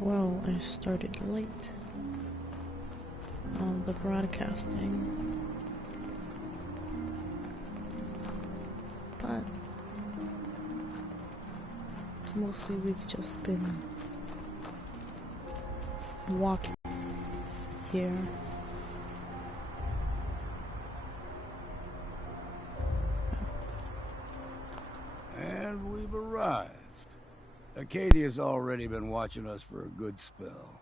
Well, I started late on the broadcasting, but mostly we've just been walking here. And we've arrived. Acadia's already been watching us for a good spell.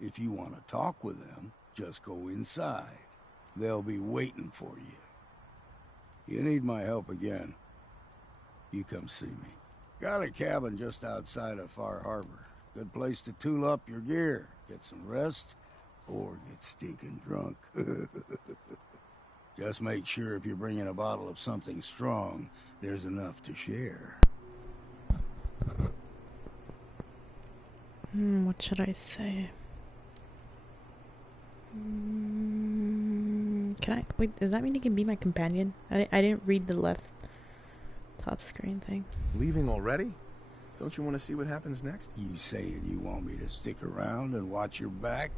If you want to talk with them, just go inside. They'll be waiting for you. You need my help again, you come see me. Got a cabin just outside of Far Harbor. Good place to tool up your gear, get some rest, or get stinking drunk. Just make sure if you're bringing a bottle of something strong, there's enough to share. What should I say? Can I wait? Does that mean he can be my companion? I didn't read the left top screen thing. Leaving already? Don't you want to see what happens next? You saying you want me to stick around and watch your back?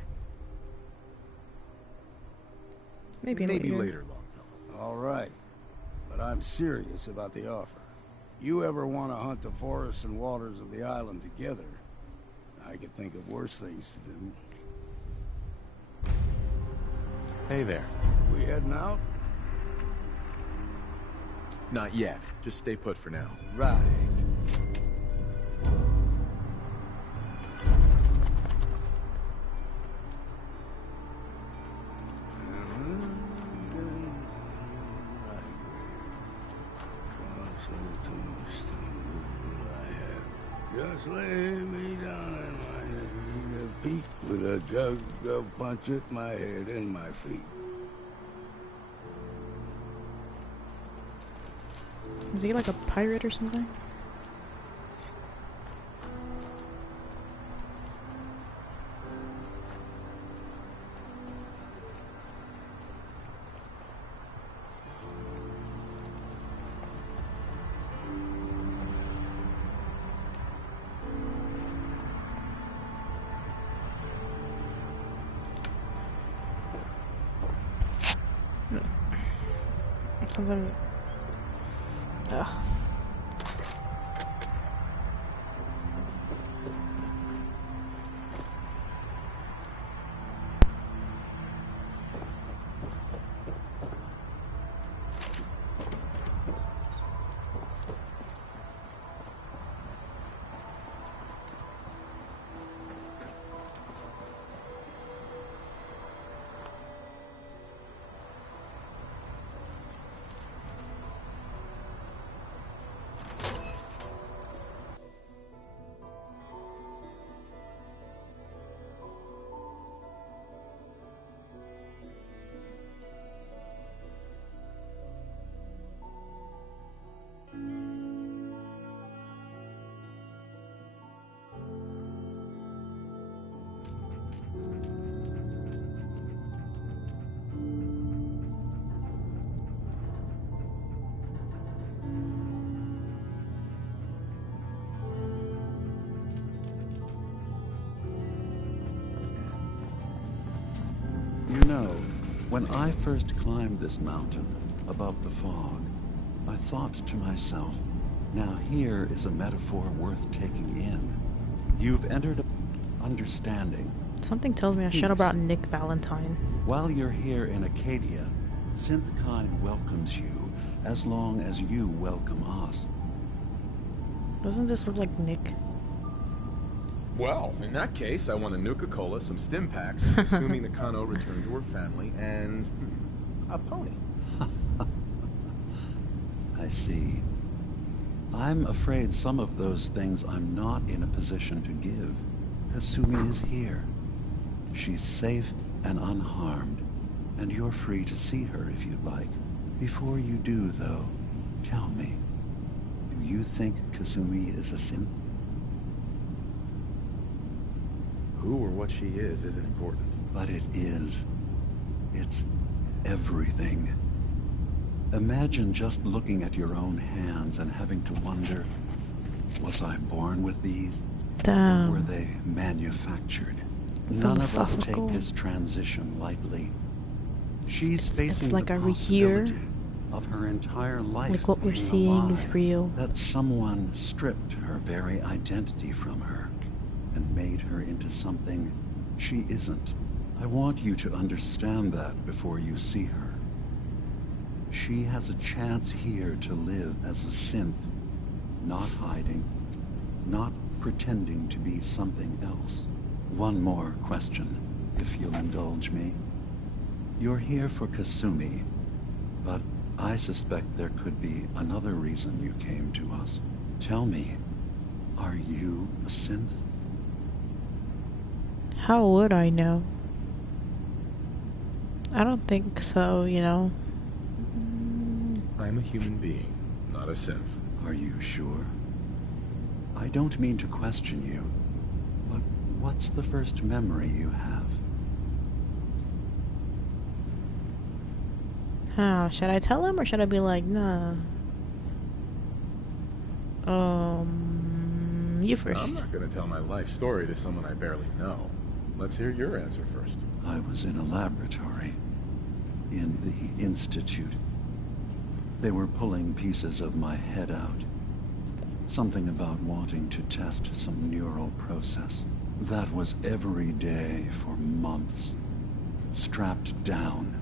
Maybe later, Longfellow. All right, but I'm serious about the offer. You ever want to hunt the forests and waters of the island together? I could think of worse things to do. Hey there. We heading out? Not yet. Just stay put for now. Right. Just lay me down in my feet with a jug of punch at my head and my feet. Is he like a pirate or something? Something. Ugh. You know, when I first climbed this mountain above the fog, I thought to myself, now here is a metaphor worth taking in. You've entered a understanding. Something tells me I should have brought Nick Valentine. While you're here in Acadia, Synthkind welcomes you as long as you welcome us. Doesn't this look like Nick? Well, in that case, I want a Nuka-Cola, some stim packs, assuming the Kano returned to her family, and a pony. I see. I'm afraid some of those things I'm not in a position to give. Kasumi is here. She's safe and unharmed, and you're free to see her if you'd like. Before you do, though, tell me, do you think Kasumi is a synth? Who or what she is isn't important. But it is. It's everything. Imagine just looking at your own hands and having to wonder, was I born with these? Damn. Or were they manufactured? None of us take Philosophical. his transition lightly. She's It's facing like, the are we here? possibility of her entire life Like what we're being a seeing lie, is real. that someone stripped her very identity from her and made her into something she isn't. I want you to understand that before you see her. She has a chance here to live as a synth, not hiding, not pretending to be something else. One more question, if you'll indulge me. You're here for Kasumi, but I suspect there could be another reason you came to us. Tell me, are you a synth? How would I know? I don't think so, you know. I'm a human being, not a synth. Are you sure? I don't mean to question you, but what's the first memory you have? Should I tell him or should I be like, nah? You first. I'm not gonna tell my life story to someone I barely know. Let's hear your answer first. I was in a laboratory, in the Institute. They were pulling pieces of my head out. Something about wanting to test some neural process. That was every day for months. Strapped down.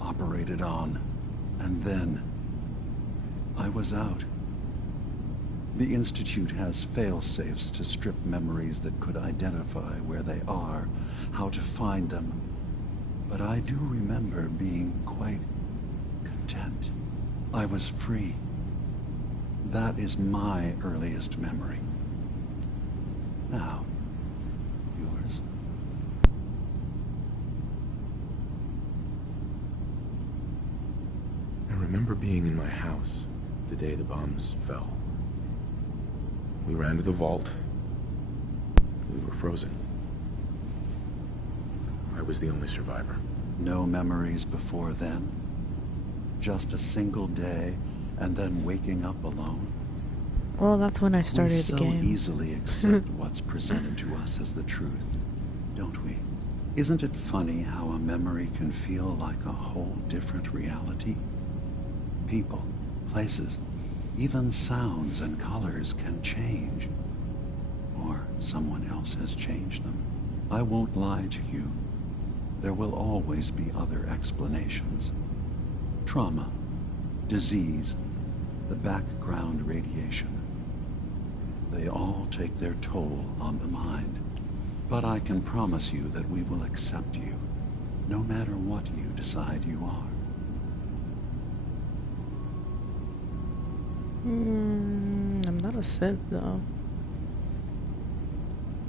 Operated on. And then I was out. The Institute has fail-safes to strip memories that could identify where they are, how to find them. But I do remember being quite content. I was free. That is my earliest memory. Now, yours. I remember being in my house the day the bombs fell. We ran to the vault. We were frozen. I was the only survivor. No memories before then? Just a single day, and then waking up alone? Well, that's when I started We the so game. easily accept what's presented to us as the truth, don't we? Isn't it funny how a memory can feel like a whole different reality? People, places, even sounds and colors can change. Or someone else has changed them. I won't lie to you. There will always be other explanations. Trauma, disease, the background radiation. They all take their toll on the mind. But I can promise you that we will accept you, no matter what you decide you are. I'm not a synth though.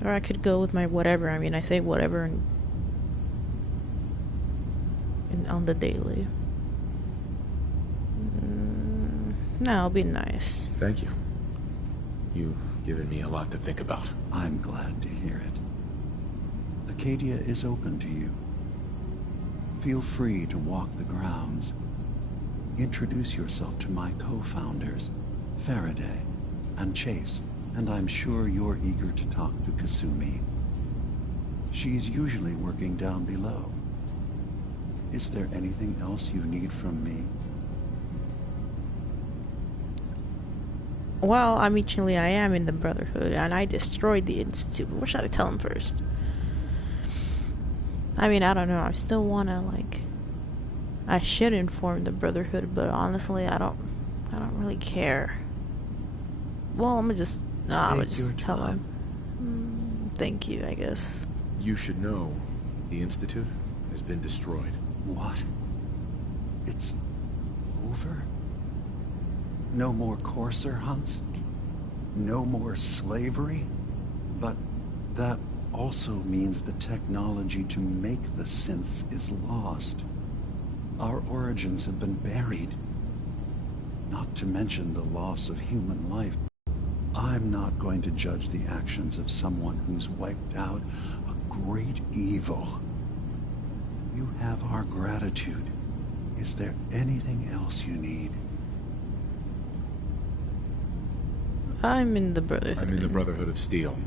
Or I could go with my whatever. I mean, I say whatever and on the daily. No, I'll be nice. Thank you. You've given me a lot to think about. I'm glad to hear it. Acadia is open to you. Feel free to walk the grounds. Introduce yourself to my co-founders, Faraday and Chase, and I'm sure you're eager to talk to Kasumi. She's usually working down below. Is there anything else you need from me? Well, I mean, actually, I am in the Brotherhood, and I destroyed the Institute. What should I tell him first? I mean, I don't know. I still wanna, like... I should inform the Brotherhood, but honestly, I don't really care. Well, I'm gonna just tell him. Thank you, I guess. You should know the Institute has been destroyed. What? It's over? No more courser hunts? No more slavery? But that also means the technology to make the synths is lost. Our origins have been buried. Not to mention the loss of human life. I'm not going to judge the actions of someone who's wiped out a great evil. You have our gratitude. Is there anything else you need? I'm in the Brotherhood. I'm in the Brotherhood of Steel.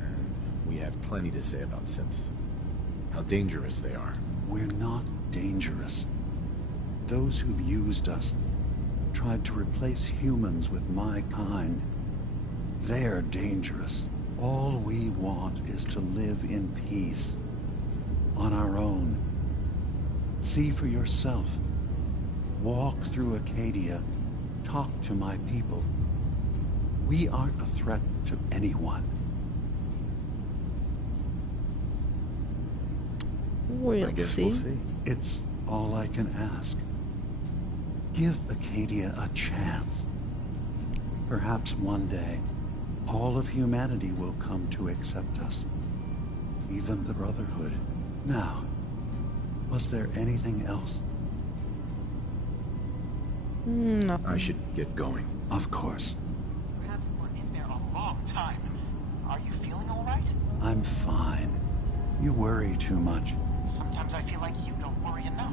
And we have plenty to say about synths. How dangerous they are. We're not dangerous. Those who've used us, tried to replace humans with my kind, they're dangerous. All we want is to live in peace. On our own. See for yourself. Walk through Acadia. Talk to my people. We aren't a threat to anyone. We'll I guess see. we'll see. It's all I can ask. Give Acadia a chance. Perhaps one day, all of humanity will come to accept us. Even the Brotherhood. Now, was there anything else? Nothing. I should get going. Of course. Perhaps we're in there a long time. Are you feeling all right? I'm fine. You worry too much. Sometimes I feel like you don't worry enough.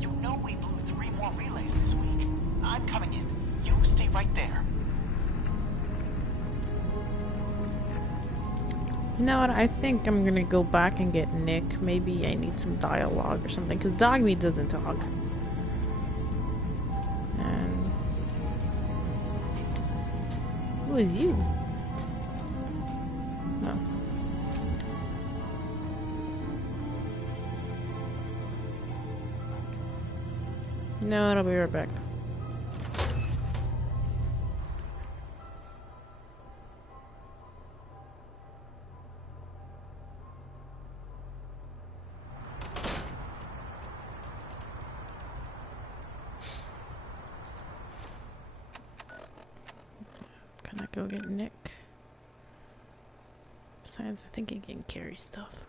You know we blew 3 more relays this week. I'm coming in. You stay right there. You know what? I think I'm gonna go back and get Nick. Maybe I need some dialogue or something, because Dogmeat doesn't talk. And who is you? No. No, I'll be right back. Can I go get Nick? Besides, I think he can carry stuff, right?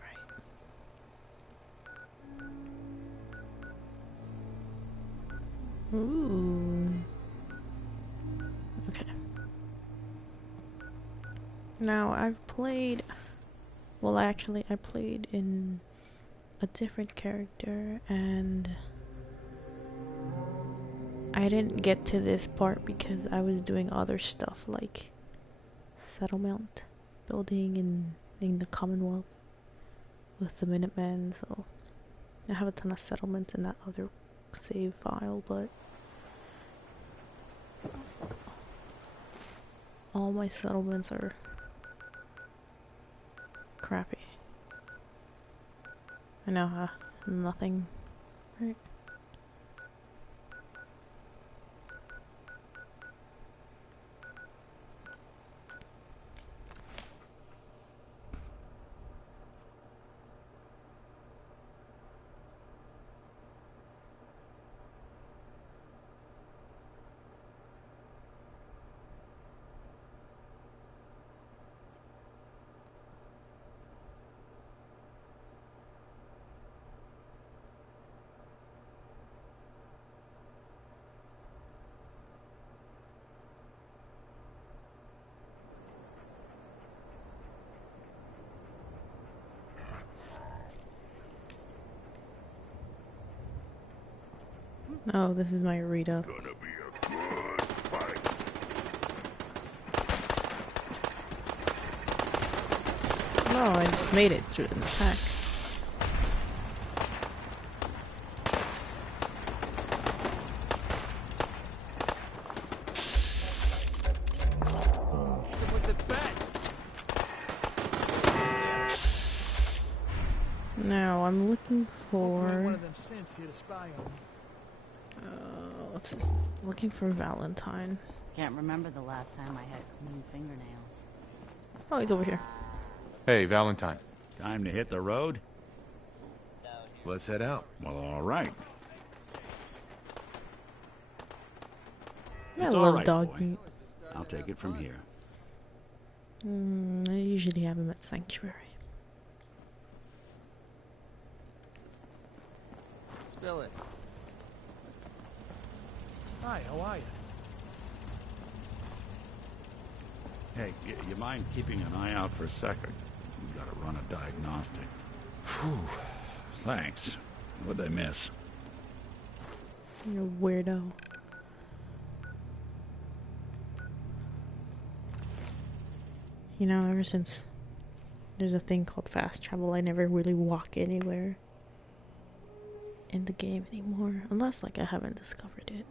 Ooh. Okay. Now, I've played... Well, actually, I played in a different character, and I didn't get to this part because I was doing other stuff, like settlement building in the Commonwealth with the Minutemen, so I have a ton of settlements in that other save file, but all my settlements are crappy. I know, nothing, right? Oh, this is my Rita. Gonna be a good fight. No, I just made it through an attack. Now I'm looking for one of them synths here to spy on me. what's this? Looking for Valentine. Can't remember the last time I had clean fingernails. Oh, he's over here. Hey, Valentine. Time to hit the road? Let's head out. Well, all right. I It's all love right, dog boy. meat. I'll take it from here. I usually have him at Sanctuary. Spill it. Hi, how are you? Hey, you mind keeping an eye out for a second? We've got to run a diagnostic. Whew. Thanks. What'd I miss? You're a weirdo. You know, ever since there's a thing called fast travel, I never really walk anywhere in the game anymore. Unless, like, I haven't discovered it.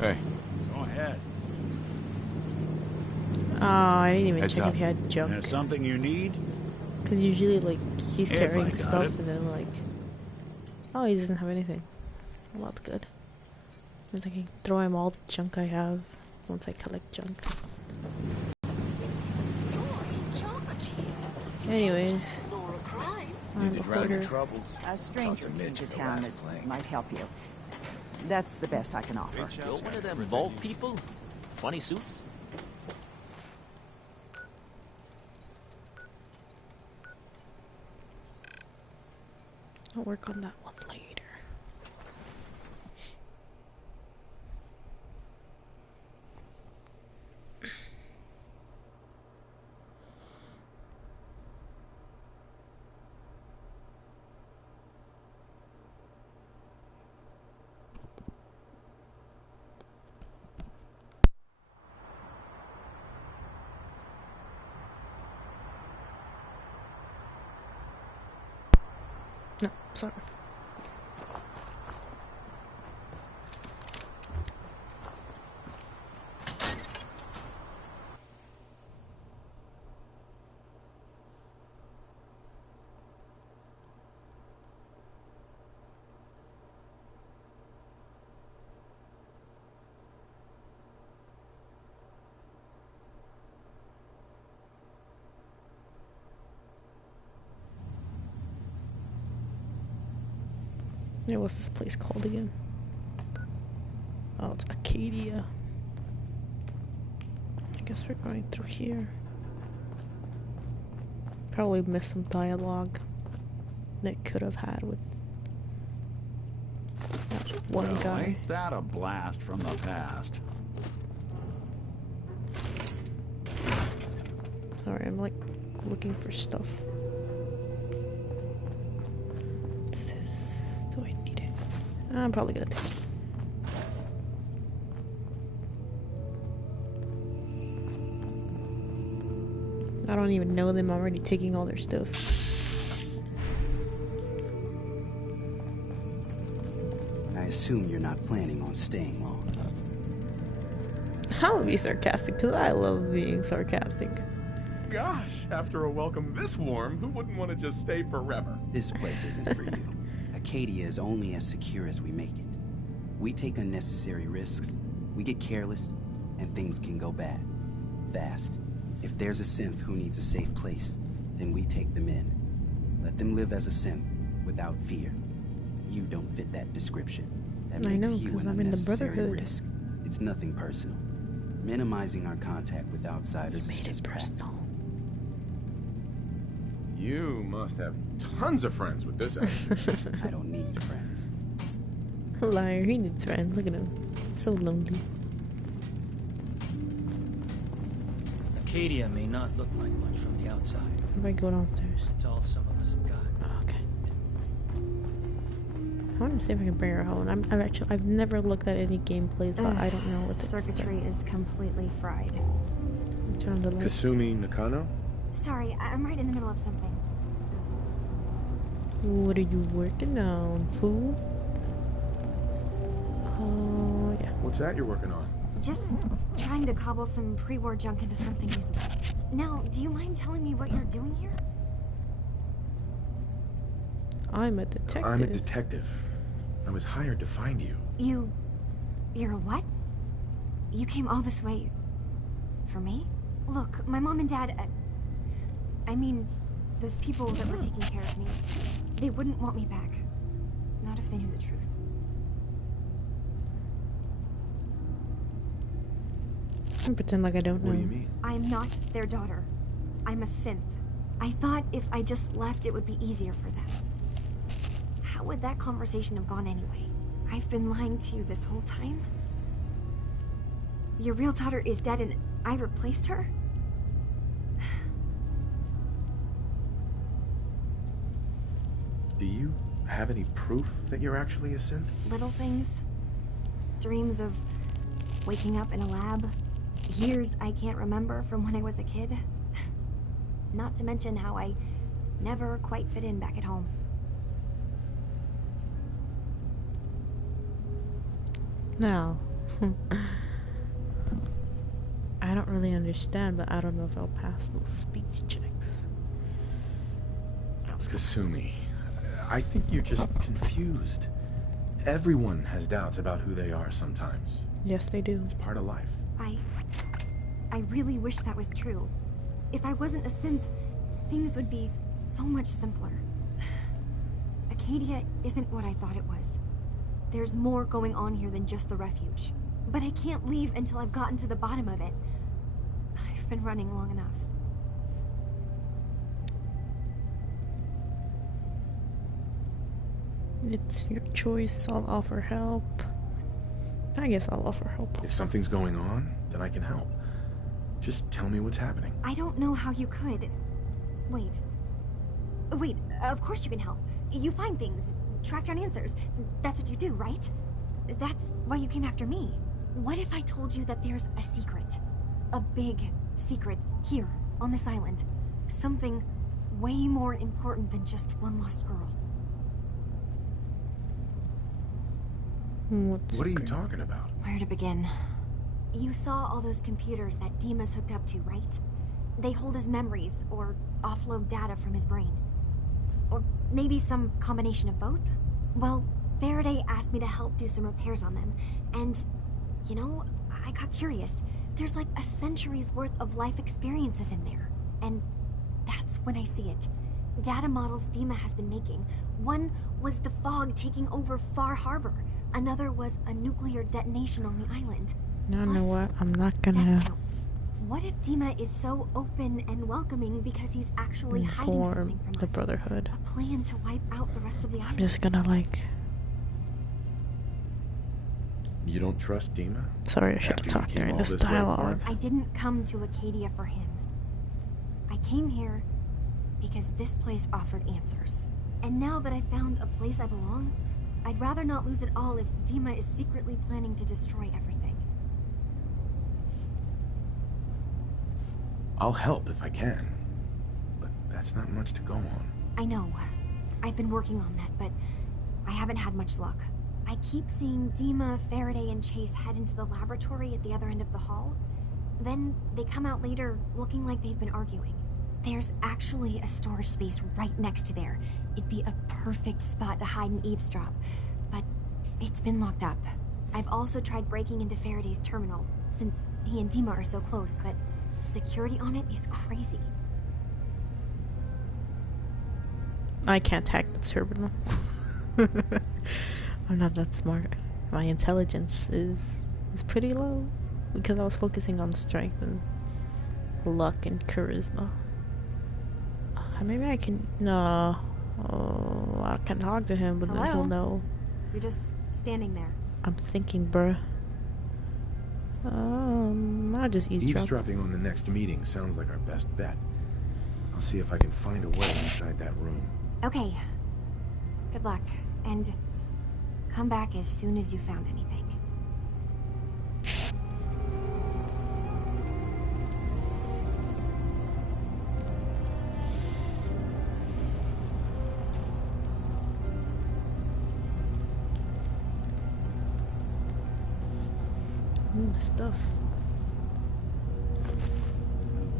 Hey. Go ahead. Oh, I didn't even Heads check up. if he had junk. There's something you need? Because usually, like, he's If carrying I got stuff it. and then, like... Oh, he doesn't have anything. Well, that's good. I can throw him all the junk I have once I collect junk. Anyways, I'm a hoarder. troubles. A stranger Talk to came Mitch to at the town last that plane. might help you. That's the best I can offer. You're one of them vault people? Funny suits? I'll work on that one later. No, sorry. Yeah, what's this place called again? Oh, it's Acadia. I guess we're going through here. Probably missed some dialogue Nick could have had with that one Well, guy. ain't that a blast from the past? Sorry, I'm like looking for stuff. What's this? Do I need it? I'm probably gonna take it. I don't even know them. I'm already taking all their stuff. I assume you're not planning on staying long. I'm gonna be sarcastic because I love being sarcastic. Gosh, after a welcome this warm, who wouldn't want to just stay forever? This place isn't for you. Acadia is only as secure as we make it. We take unnecessary risks, we get careless, and things can go bad. Fast. If there's a synth who needs a safe place, then we take them in. Let them live as a synth, without fear. You don't fit that description. That I makes know, you 'cause an I'm in the unnecessary Brotherhood. risk. It's nothing personal. Minimizing our contact with outsiders is just personal. You must have tons of friends with this attitude. I don't need friends. Liar, he needs friends. Look at him. So lonely. Acadia may not look like much from the outside. How do I go downstairs? It's all some of us have got. Oh, okay. I want to see if I can bring her home. I've never looked at any gameplays, but I don't know what the circuitry is completely fried. Turn on the light. Kasumi Nakano? Sorry, I'm right in the middle of something. What are you working on, fool? Oh, yeah. What's that you're working on? Just trying to cobble some pre-war junk into something usable. Now, do you mind telling me what you're doing here? I'm a detective. I'm a detective. I was hired to find you. You're a what? You came all this way for me? Look, my mom and dad... I mean, those people that were taking care of me, they wouldn't want me back. Not if they knew the truth. I pretend like I don't know. What do you mean? I'm not their daughter. I'm a synth. I thought if I just left, it would be easier for them. How would that conversation have gone anyway? I've been lying to you this whole time? Your real daughter is dead and I replaced her? Do you have any proof that you're actually a synth? Little things. Dreams of waking up in a lab. Years I can't remember from when I was a kid. Not to mention how I never quite fit in back at home. Now, I don't really understand, but I don't know if I'll pass those speech checks. Kasumi, I think you're just confused. Everyone has doubts about who they are sometimes. Yes, they do. It's part of life. I really wish that was true. If I wasn't a synth, things would be so much simpler. Acadia isn't what I thought it was. There's more going on here than just the refuge. But I can't leave until I've gotten to the bottom of it. I've been running long enough. It's your choice. I'll offer help. I guess I'll offer help. If something's going on, then I can help. Just tell me what's happening. I don't know how you could. Wait, of course you can help. You find things, track down answers. That's what you do, right? That's why you came after me. What if I told you that there's a secret? A big secret here, on this island. Something way more important than just one lost girl. What are you talking about? Where to begin? You saw all those computers that Dima's hooked up to, right? They hold his memories, or offload data from his brain. Or maybe some combination of both? Well, Faraday asked me to help do some repairs on them, and, you know, I got curious. There's like a century's worth of life experiences in there, and that's when I see it. Data models Dima has been making. One was the fog taking over Far Harbor. Another was a nuclear detonation on the island. No, you know what? I'm not gonna... What if Dima is so open and welcoming because he's actually hiding something from the us? Brotherhood. A plan to wipe out the rest of the island. I'm just gonna, like... You don't trust Dima? Sorry, I should have talked during this dialogue. I didn't come to Acadia for him. I came here because this place offered answers. And now that I found a place I belong, I'd rather not lose it all if Dima is secretly planning to destroy everything. I'll help if I can. But that's not much to go on. I know. I've been working on that, but I haven't had much luck. I keep seeing Dima, Faraday, and Chase head into the laboratory at the other end of the hall. Then they come out later looking like they've been arguing. There's actually a storage space right next to there. It'd be a perfect spot to hide and eavesdrop, but it's been locked up. I've also tried breaking into Faraday's terminal, since he and Dima are so close, but the security on it is crazy. I can't hack the terminal. I'm not that smart. My intelligence is pretty low because I was focusing on strength and luck and charisma. Maybe I can... No. Oh, I can talk to him, but Hello? then he'll know. You're just standing there. I'm thinking, bruh. I'll just eavesdrop. Eavesdropping on the next meeting sounds like our best bet. I'll see if I can find a way inside that room. Okay. Good luck. And come back as soon as you found anything. Ooh, stuff.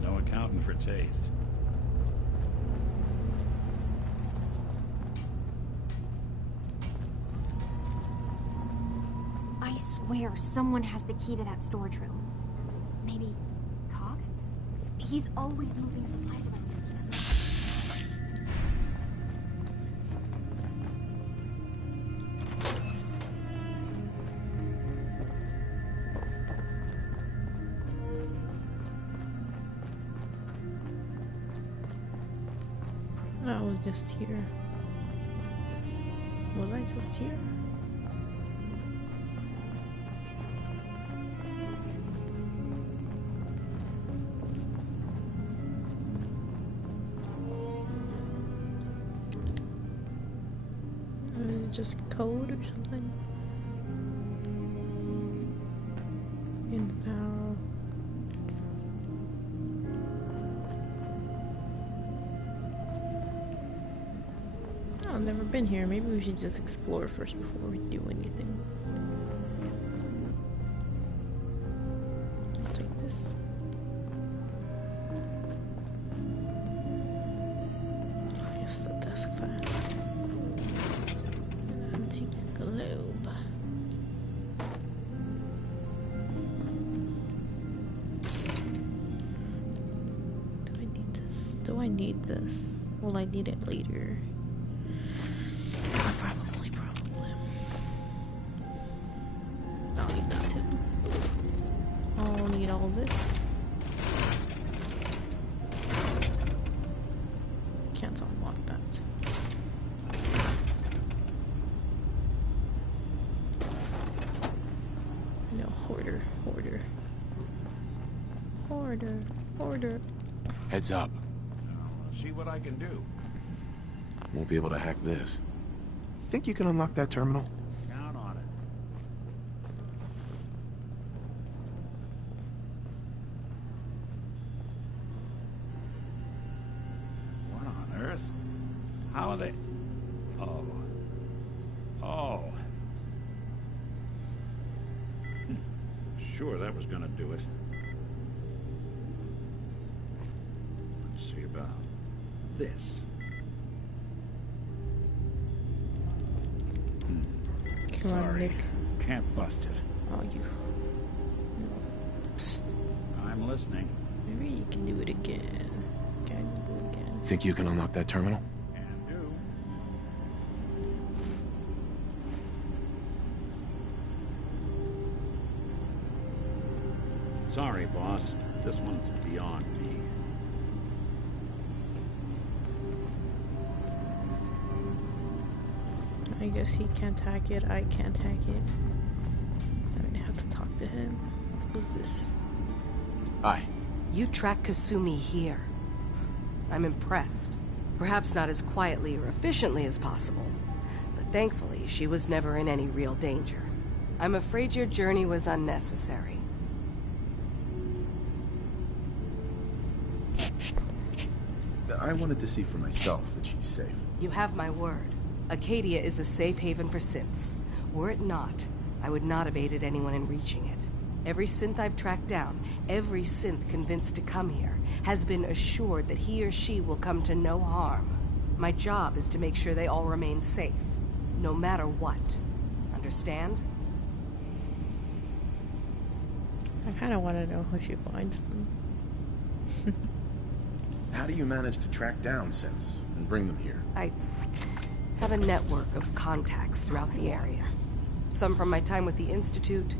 No accounting for taste. I swear someone has the key to that storage room. Maybe Cog? He's always moving supplies around this. I was just here. Was I just here? Or is it just code or something? Inval. I've never been here. Maybe we should just explore first before we do anything. I'll take this. I guess the desk fan. Antique globe. Do I need this? Do I need this? Will I need it later? Probably. I'll need that too. I'll need all this. Can't unlock that. No, hoarder. Heads up. I'll see what I can do. Won't be able to hack this. Think you can unlock that terminal? Count on it. What on earth? How are they? Oh. Sure, that was gonna do it. Let's see about this. Come on, Sorry, Nick. can't bust it. Oh, you. Psst. I'm listening. Maybe you can do it again. Can you do it again? Think you can unlock that terminal? Can do. Sorry, boss. This one's beyond me. I guess he can't hack it. I can't hack it. I mean, I have to talk to him. Who's this? Hi. You track Kasumi here. I'm impressed. Perhaps not as quietly or efficiently as possible, but thankfully she was never in any real danger. I'm afraid your journey was unnecessary. I wanted to see for myself that she's safe. You have my word. Acadia is a safe haven for synths. Were it not, I would not have aided anyone in reaching it. Every synth I've tracked down, every synth convinced to come here, has been assured that he or she will come to no harm. My job is to make sure they all remain safe, no matter what. Understand? I kind of want to know how she finds them. How do you manage to track down synths and bring them here? I have a network of contacts throughout the area. Some from my time with the Institute,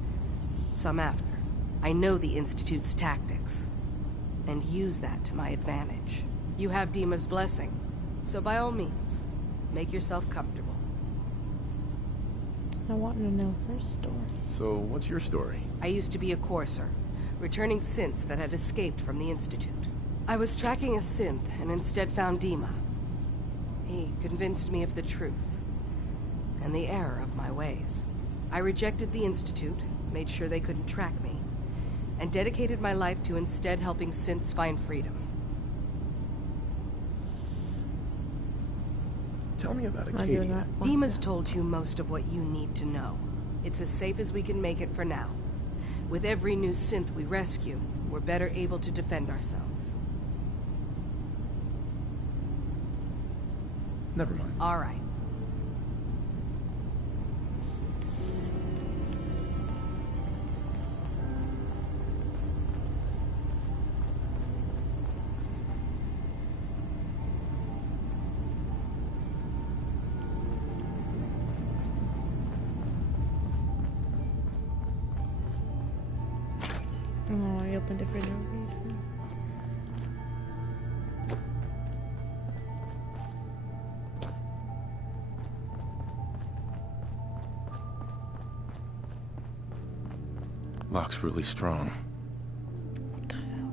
some after. I know the Institute's tactics, and use that to my advantage. You have Dima's blessing, so by all means, make yourself comfortable. I want to know her story. So, what's your story? I used to be a courser, returning synths that had escaped from the Institute. I was tracking a synth and instead found Dima. He convinced me of the truth and the error of my ways. I rejected the Institute, made sure they couldn't track me, and dedicated my life to instead helping synths find freedom. Tell me about Acadia. Dima's told you most of what you need to know. It's as safe as we can make it for now. With every new synth we rescue, we're better able to defend ourselves. Never mind. All right. Oh, I opened it for no reason. Lock's really strong. What the hell?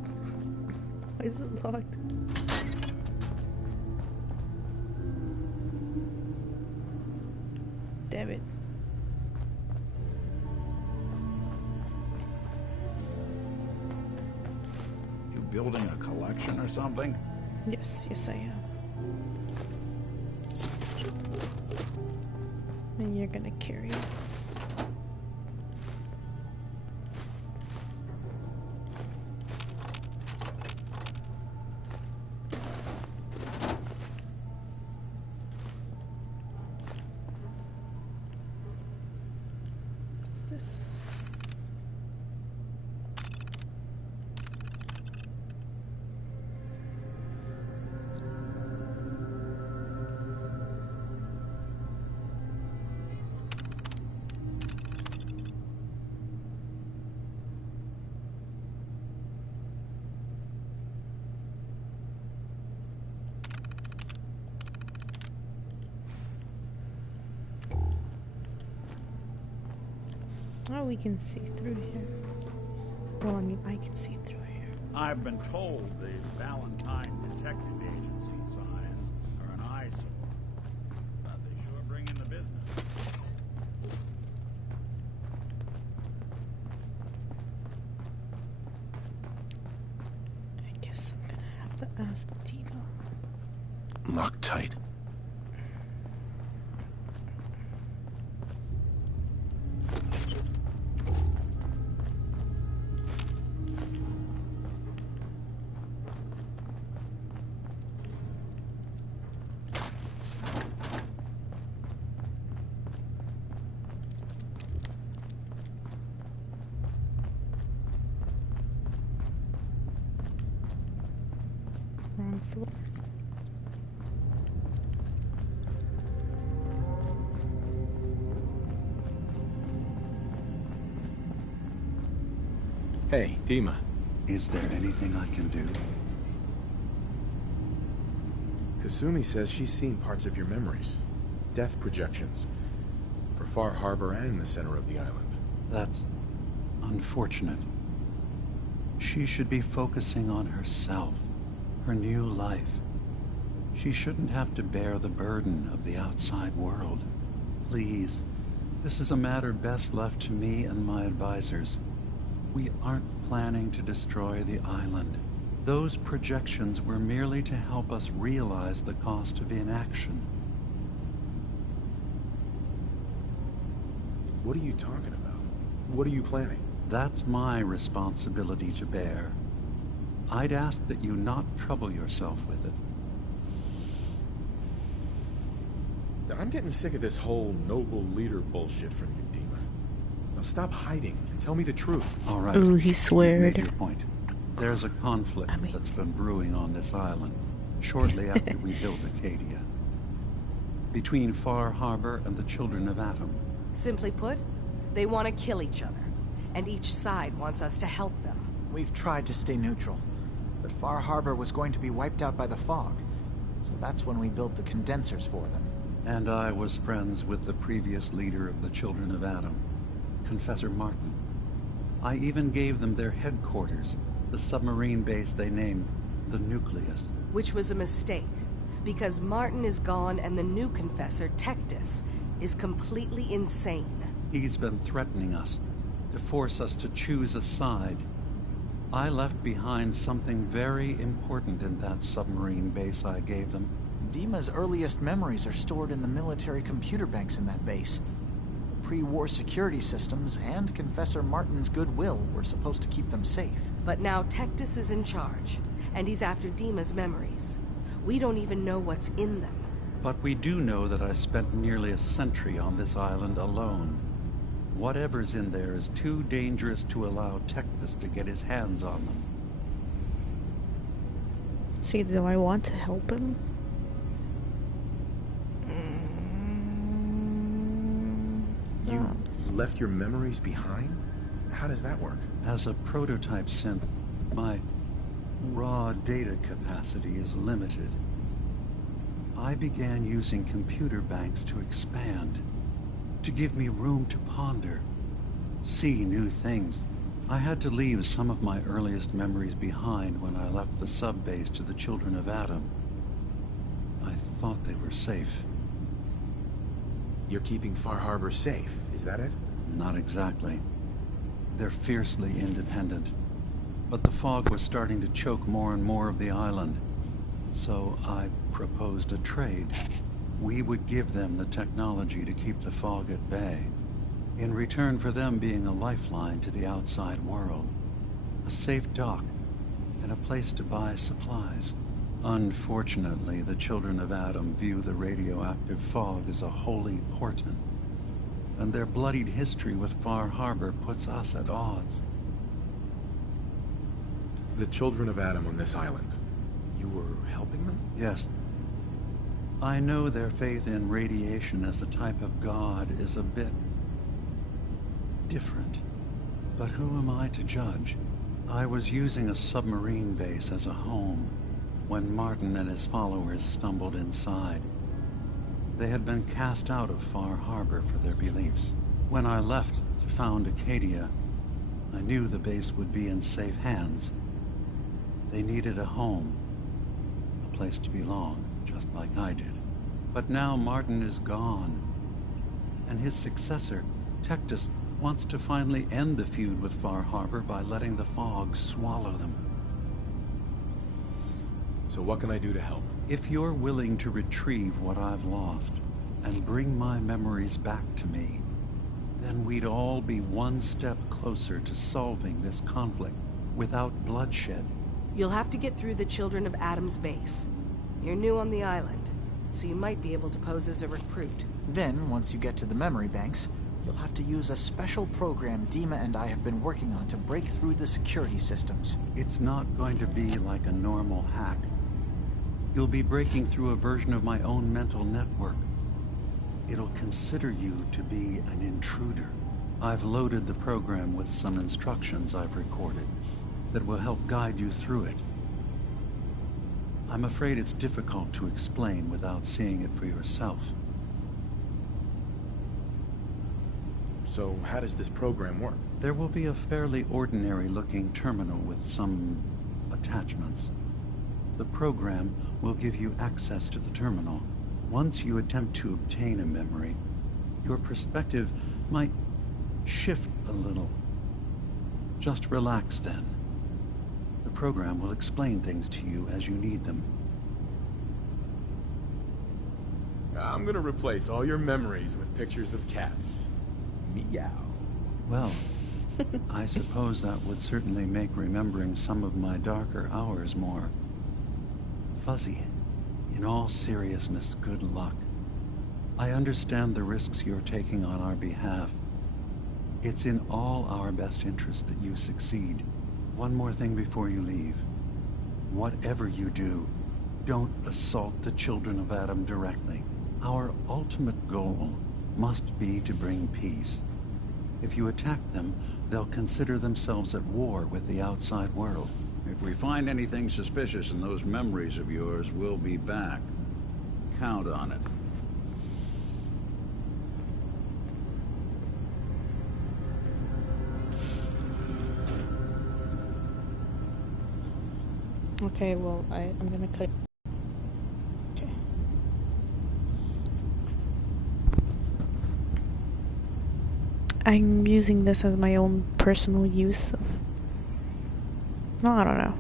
Why is it locked? Damn it. You building a collection or something? Yes, I am. And you're gonna carry it. What's this? Oh, we can see through here. Well, I mean, I can see through here. I've been told the Valentine Detective Agency signs are an eyesore. But they sure bring in the business. I guess I'm gonna have to ask Dima. Locked tight. Wrong floor. Hey, Dima. Is there anything I can do? Kasumi says she's seen parts of your memories. Death projections. For Far Harbor and the center of the island. That's unfortunate. She should be focusing on herself, her new life. She shouldn't have to bear the burden of the outside world. Please, this is a matter best left to me and my advisors. We aren't planning to destroy the island. Those projections were merely to help us realize the cost of inaction. What are you talking about? What are you planning? That's my responsibility to bear. I'd ask that you not trouble yourself with it. I'm getting sick of this whole noble leader bullshit from you, Dima. Now stop hiding and tell me the truth. All right. Ooh, he You sweared. made your point. There's a conflict that's been brewing on this island shortly after we built Acadia. Between Far Harbor and the Children of Atom. Simply put, they want to kill each other, and each side wants us to help them. We've tried to stay neutral, but Far Harbor was going to be wiped out by the fog, so that's when we built the condensers for them. And I was friends with the previous leader of the Children of Atom, Confessor Martin. I even gave them their headquarters, the submarine base they named the Nucleus. Which was a mistake, because Martin is gone and the new Confessor, Tectus, is completely insane. He's been threatening us, to force us to choose a side. I left behind something very important in that submarine base I gave them. Dima's earliest memories are stored in the military computer banks in that base. The pre-war security systems and Confessor Martin's goodwill were supposed to keep them safe. But now Tectus is in charge, and he's after Dima's memories. We don't even know what's in them. But we do know that I spent nearly a century on this island alone. Whatever's in there is too dangerous to allow Tectus to get his hands on them. See, do I want to help him? You left your memories behind? How does that work? As a prototype synth, my raw data capacity is limited. I began using computer banks to expand, to give me room to ponder, see new things. I had to leave some of my earliest memories behind when I left the sub-base to the Children of Adam. I thought they were safe. You're keeping Far Harbor safe, is that it? Not exactly. They're fiercely independent. But the fog was starting to choke more and more of the island. So I proposed a trade. We would give them the technology to keep the fog at bay, in return for them being a lifeline to the outside world, a safe dock, and a place to buy supplies. Unfortunately, the Children of Adam view the radioactive fog as a holy portent, and their bloodied history with Far Harbor puts us at odds. The Children of Adam on this island, you were helping them? Yes. I know their faith in radiation as a type of god is a bit different, but who am I to judge? I was using a submarine base as a home when Martin and his followers stumbled inside. They had been cast out of Far Harbor for their beliefs. When I left to found Acadia, I knew the base would be in safe hands. They needed a home, a place to belong, just like I did. But now Martin is gone, and his successor, Tectus, wants to finally end the feud with Far Harbor by letting the fog swallow them. So what can I do to help? If you're willing to retrieve what I've lost and bring my memories back to me, then we'd all be one step closer to solving this conflict without bloodshed. You'll have to get through the Children of Adam's base. You're new on the island, so you might be able to pose as a recruit. Then, once you get to the memory banks, you'll have to use a special program Dima and I have been working on to break through the security systems. It's not going to be like a normal hack. You'll be breaking through a version of my own mental network. It'll consider you to be an intruder. I've loaded the program with some instructions I've recorded that will help guide you through it. I'm afraid it's difficult to explain without seeing it for yourself. So how does this program work? There will be a fairly ordinary-looking terminal with some attachments. The program will give you access to the terminal. Once you attempt to obtain a memory, your perspective might shift a little. Just relax then. The program will explain things to you as you need them. I'm gonna replace all your memories with pictures of cats. Meow. Well, I suppose that would certainly make remembering some of my darker hours more fuzzy. In all seriousness, good luck. I understand the risks you're taking on our behalf. It's in all our best interest that you succeed. One more thing before you leave. Whatever you do, don't assault the Children of Adam directly. Our ultimate goal must be to bring peace. If you attack them, they'll consider themselves at war with the outside world. If we find anything suspicious in those memories of yours, we'll be back. Count on it. Okay, well, I'm gonna cut. Okay. I'm using this as my own personal use of... No, I don't know.